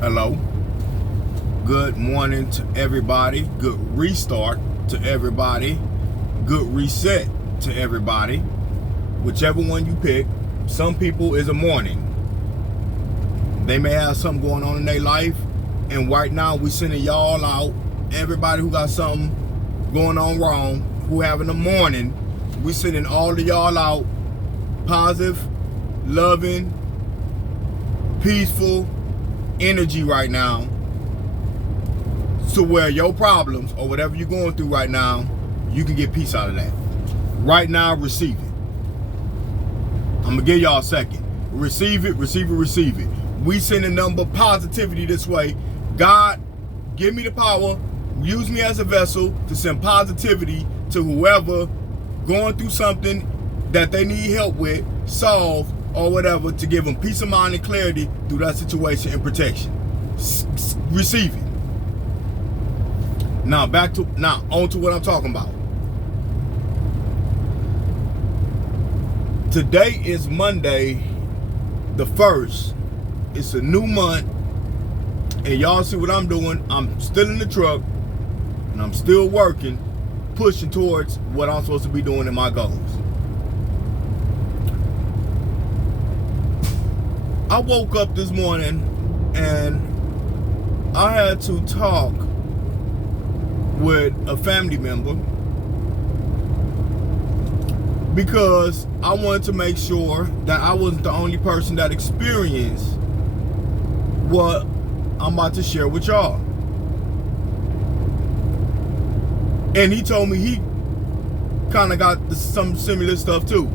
Hello. Good morning to everybody. Good restart to everybody. Good reset to everybody. Whichever one you pick. Some people is a morning. They may have something going on in their life. And right now we sending y'all out. Everybody who got something going on wrong, who having a morning, we sending all of y'all out. Positive, loving, peaceful energy right now, to where your problems or whatever you're going through right now, you can get peace out of that. Right now, receive it. I'm gonna give y'all a second. Receive it, receive it, receive it. We sending nothing but positivity this way. God, give me the power. Use me as a vessel to send positivity to whoever going through something that they need help with, solve, or whatever, to give them peace of mind and clarity through that situation and protection. Receive it. Now on to what I'm talking about. Today is Monday, the 1st. It's a new month, and y'all see what I'm doing. I'm still in the truck, and I'm still working, pushing towards what I'm supposed to be doing in my goals. I woke up this morning and I had to talk with a family member because I wanted to make sure that I wasn't the only person that experienced what I'm about to share with y'all. And he told me he kind of got some similar stuff too.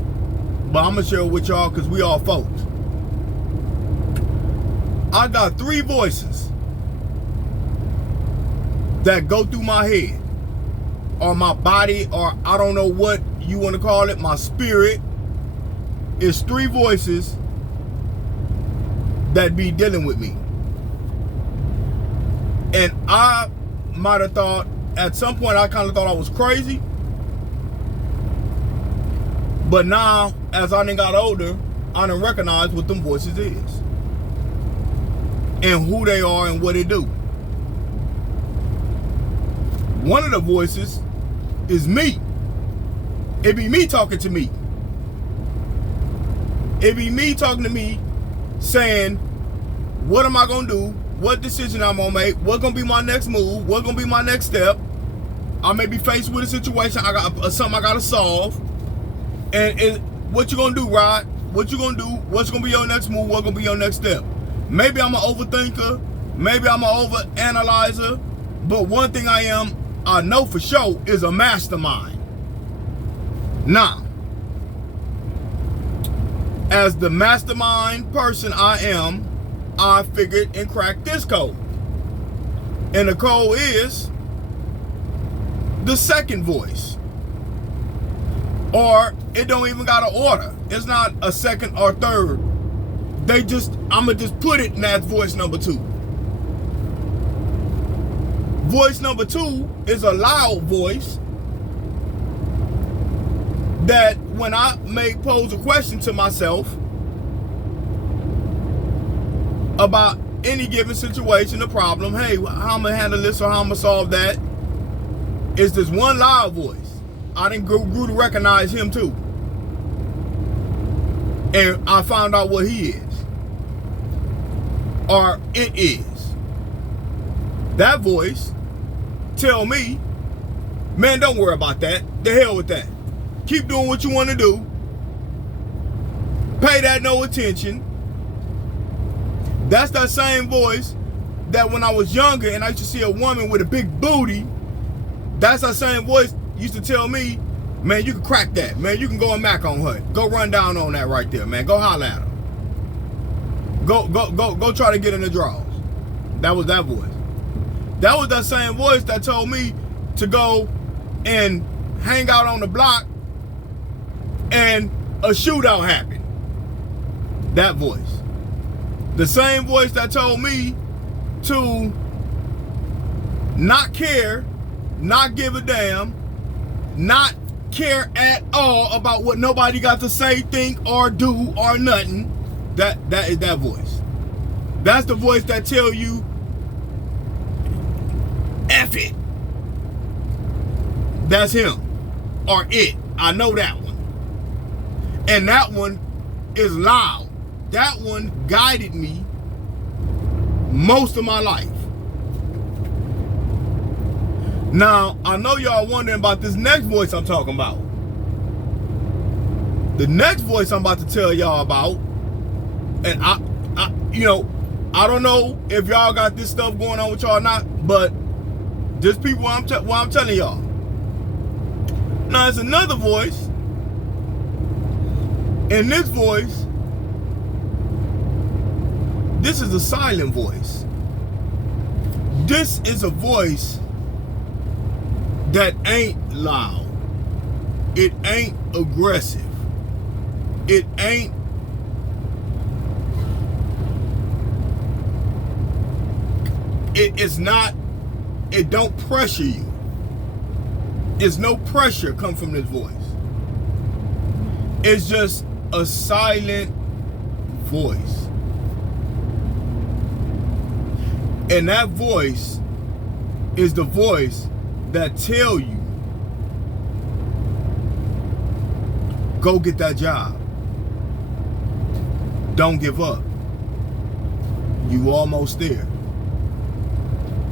But I'm going to share it with y'all because we all folks. I got 3 voices that go through my head or my body, or I don't know what you want to call it, my spirit. It's 3 voices that be dealing with me. And I might have thought, at some point I kind of thought I was crazy. But now, as I done got older, I done recognized what them voices is. And who they are and what they do. One of the voices is me. It be me talking to me. It be me talking to me, saying, what am I gonna do? What decision I'm gonna make? What's gonna be my next move? What's gonna be my next step? I may be faced with a situation. I got something I gotta solve. And what you gonna do, Rod? What you gonna do? What's gonna be your next move? What's gonna be your next step? Maybe I'm an overthinker. Maybe I'm an overanalyzer. But one thing I know for sure, is a mastermind. Now, as the mastermind person I am, I figured and cracked this code. And the code is the second voice. Or it don't even got an order. It's not a second or third. I'ma just put it in that voice number 2. Voice number 2 is a loud voice that when I may pose a question to myself about any given situation or problem, hey, how I'm gonna handle this or how I'm gonna solve that, is this one loud voice. I didn't grew to recognize him too. And I found out what he is. Or it is. That voice tell me, man, don't worry about that. The hell with that. Keep doing what you want to do. Pay that no attention. That's that same voice that when I was younger and I used to see a woman with a big booty, that's that same voice used to tell me, man, you can crack that. Man, you can go and mac on her. Go run down on that right there, man. Go holler at her. Go try to get in the draws. That was that voice. That was that same voice that told me to go and hang out on the block and a shootout happened. That voice. The same voice that told me to not care, not give a damn, not care at all about what nobody got to say, think, or do, or nothing. That is that voice. That's the voice that tell you, F it. That's him. Or it. I know that one. And that one is loud. That one guided me most of my life. Now, I know y'all wondering about this next voice I'm talking about. The next voice I'm about to tell y'all about, and I I don't know if y'all got this stuff going on with y'all or not, but just people what I'm telling y'all. Now, it's another voice, and this voice, this is a silent voice. This is a voice that ain't loud. It ain't aggressive. It ain't it's not, it don't pressure you. There's no pressure come from this voice. It's just a silent voice. And that voice is the voice that tell you, go get that job. Don't give up. You almost there.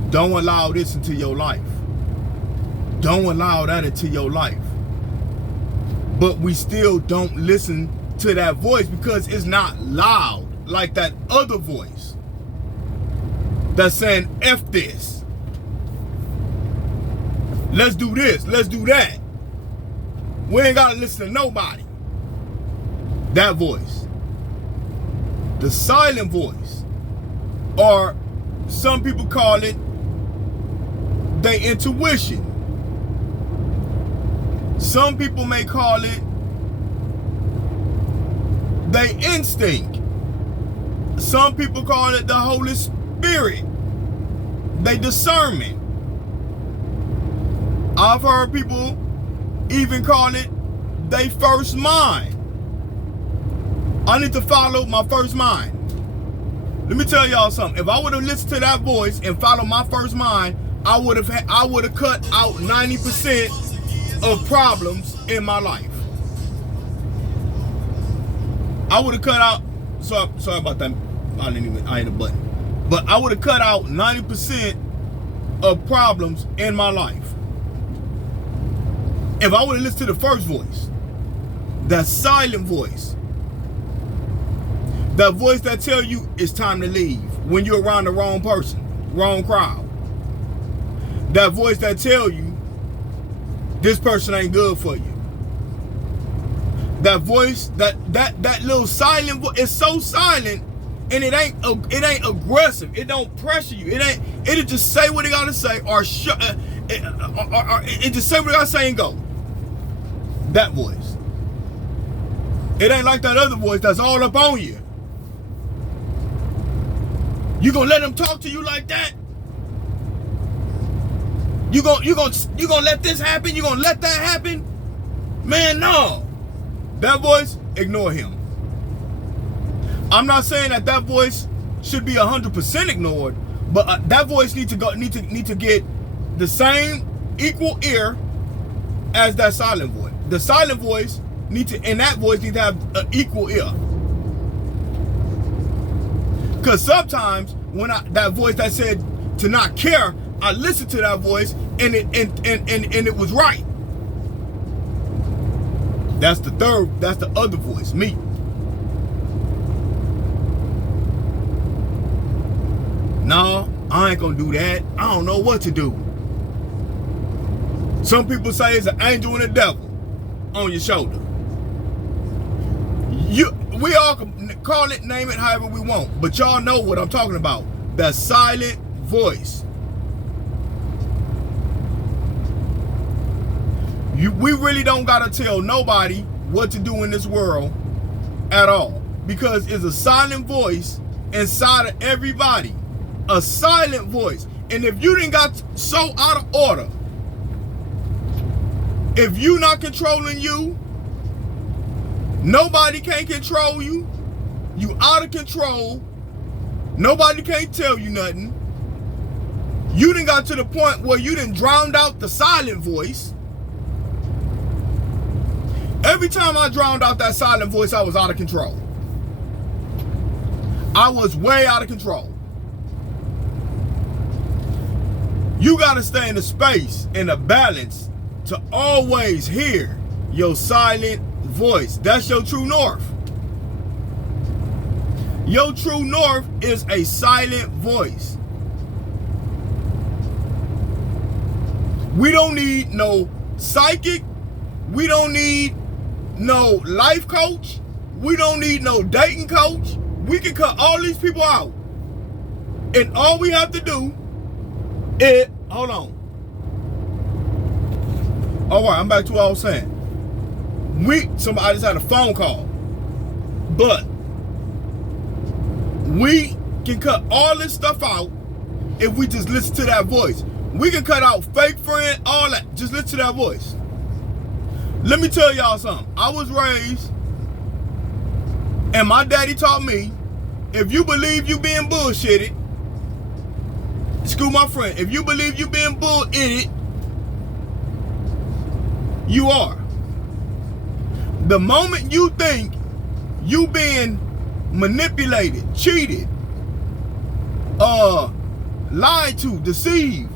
Don't allow this into your life. Don't allow that into your life. But we still don't listen to that voice because it's not loud like that other voice that's saying, F this. Let's do this. Let's do that. We ain't got to listen to nobody. That voice. The silent voice. Or some people call it their intuition. Some people may call it their instinct. Some people call it the Holy Spirit. They discernment. I've heard people even call it their first mind. I need to follow my first mind. Let me tell y'all something. If I would have listened to that voice and followed my first mind, I would have cut out 90% of problems in my life. I would have cut out. Sorry about that. I ain't a button. But I would have cut out 90% of problems in my life if I would have listened to the first voice, that silent voice, that voice that tell you it's time to leave when you're around the wrong person, wrong crowd. That voice that tell you this person ain't good for you. That voice, that little silent voice, it's so silent, and it ain't aggressive. It don't pressure you. It'll just say what it gotta say, or it just say what it gotta say and go. That voice. It ain't like that other voice that's all up on you. You gonna let them talk to you like that? You gonna let this happen? You gonna let that happen? Man, no. That voice, ignore him. I'm not saying that voice should be 100% ignored, but that voice need to get the same equal ear as that silent voice. The silent voice that voice need to have an equal ear. Cause sometimes when that voice that said to not care, I listened to that voice and it was right. That's the other voice, me. No, I ain't gonna do that. I don't know what to do. Some people say it's an angel and a devil on your shoulder. We all can call it, name it however we want, but y'all know what I'm talking about. That silent voice. We really don't gotta tell nobody what to do in this world at all, because it's a silent voice inside of everybody. A silent voice. And if you didn't got so out of order, if you not controlling you, nobody can control you. You out of control. Nobody can't tell you nothing. You done got to the point where you done drowned out the silent voice. Every time I drowned out that silent voice, I was out of control. I was way out of control. You gotta stay in the space, in the balance, to always hear your silent voice. That's your true north. Your true north is a silent voice. We don't need no psychic. We don't need no life coach. We don't need no dating coach. We can cut all these people out. And all we have to do is, hold on. All right, I'm back to what I was saying. Somebody just had a phone call. But we can cut all this stuff out if we just listen to that voice. We can cut out fake friend, all that. Just listen to that voice. Let me tell y'all something. I was raised, and my daddy taught me, if you believe you being bullshitted, excuse my friend, if you believe you being bull-itted, you are. The moment you think you being manipulated, cheated, lied to, deceived,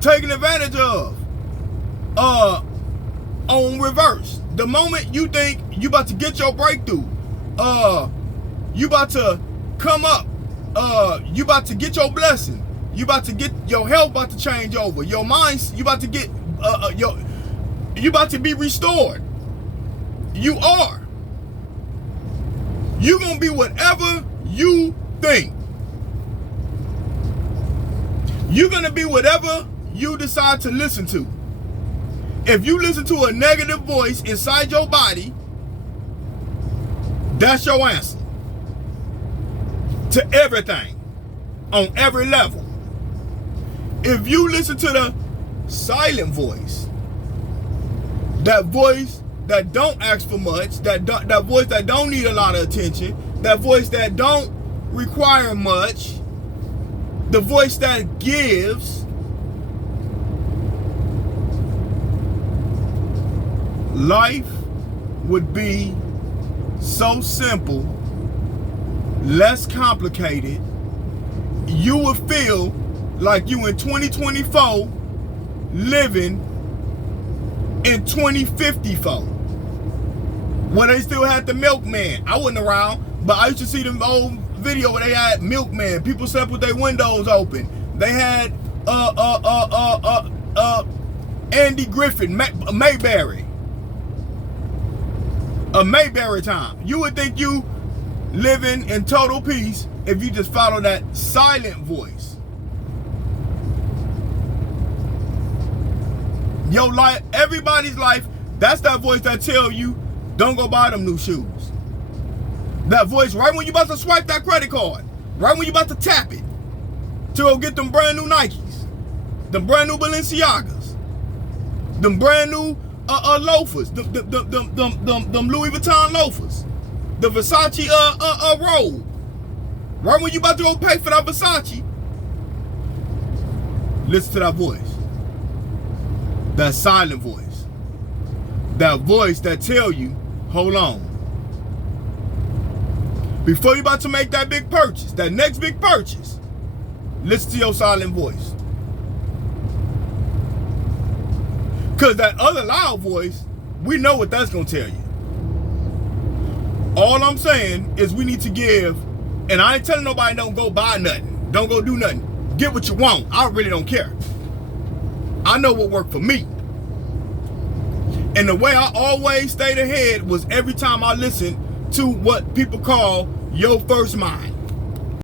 taken advantage of, on reverse. The moment you think you about to get your breakthrough, you about to come up, you about to get your blessing, you about to get your health about to change over, your mind, you about to get you about to be restored. You are. You're gonna be whatever you think. You're gonna be whatever you decide to listen to. If you listen to a negative voice inside your body, that's your answer to everything on every level. If you listen to the silent voice, that voice that don't ask for much, that voice that don't need a lot of attention, that voice that don't require much, the voice that gives, life would be so simple, less complicated. You would feel like you in 2024 living in 2054. When they still had the milkman. I wasn't around, but I used to see them old video where they had milkman. People slept with their windows open. They had Andy Griffin, Mayberry. A Mayberry time. You would think you living in total peace if you just follow that silent voice. Your life, everybody's life, that's that voice that tell you, don't go buy them new shoes. That voice right when you about to swipe that credit card, right when you about to tap it, to go get them brand new Nikes, them brand new Balenciagas, them brand new loafers, them Louis Vuitton loafers, the Versace robe. Right when you about to go pay for that Versace, listen to that voice. That silent voice. That voice that tell you, hold on. Before you about to make that big purchase, that next big purchase, listen to your silent voice. Because that other loud voice, we know what that's going to tell you. All I'm saying is we need to give, and I ain't telling nobody don't go buy nothing. Don't go do nothing. Get what you want. I really don't care. I know what worked for me. And the way I always stayed ahead was every time I listened to what people call your first mind.